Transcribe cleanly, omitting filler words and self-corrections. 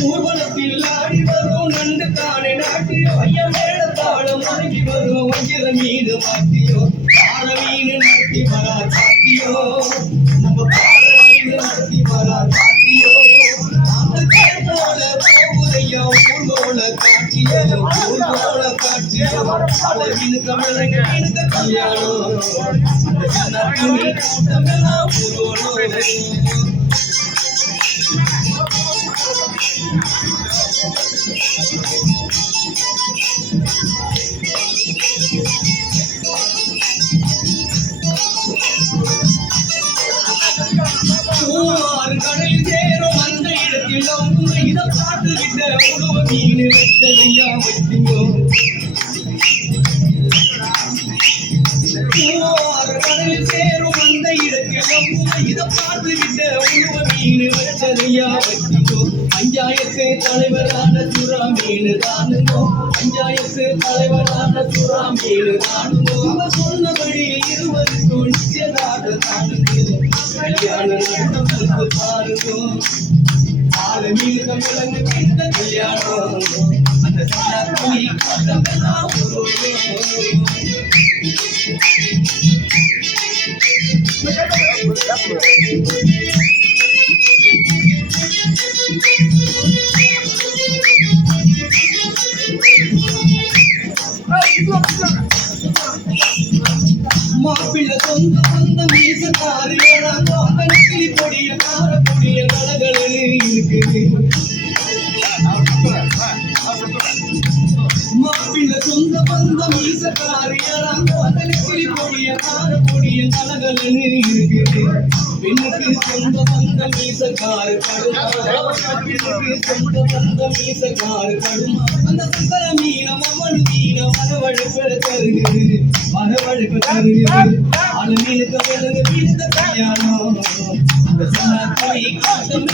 ஊர்வலத்தில் ஆடி வரும் நண்டு தானே நாட்டியோ ஐயா மேல தாளம் முழங்கி வரும் வஞ்சிர மீன் மாட்டியோ பாற மீன் நடத்தி வரா காட்டியோ நம்ம பாற மீன் நடத்தி வரா காட்டியோ அந்த போல போதையா ஊர்வல காட்சியோ ஊர்வல காட்சியோ பல மீன் கமலங்க மீனுக்கு கல்யாணம் அந்த கூட்டமெல்லாம் ஊர்வலம் கடலில் சேரும் அந்த இடத்தில் இதை பார்த்துக்கிட்ட உணவு மீன் வெச்சதையா வைத்தீங்கோ கடலில் சேரும் அந்த இடத்தில் இதை பார்த்துக்கிட்ட உணவு மீன் வெச்சதையா வைத்தீங்கோ பஞ்சாயத்து தலைவரான சுறா மீன் தானுங்கோ பஞ்சாயத்து தலைவரான சுறா மீன் தானுங்கோ அவர் சொன்னபடி 20 நிச்சயதாக தானுங்க கல்யாணம் நடந்து பாருங்கோ ஆள மீன் கமலங்க கிட்ட கல்யாணம் அந்த சன்னாத்தி கதமெல்லாம் மாப்பிள்ளை சொந்த சொந்த மீசக்காரு கிளி பொடிய கார பொடிய கலகலு இருக்குது மாப்பிள்ளை சொந்த சொந்த மீசக்காரு கிளி பொடிய கார பொடிய கலகலு இருக்குது பெண்ணுக்கு சொந்த சொந்த மீசக்காரு பெண்ணுக்கு சொந்த சொந்த மீசக்காரு கடும் அந்த சுந்தர மீன மமனு மீன வரவழைப்பு தருகிறது வரவழைப்பு தருகிறது ஆள மீனுக்கு விலங்கு மீனுக்கு கல்யாணம் அந்த சன்னாத்தி காட்டம்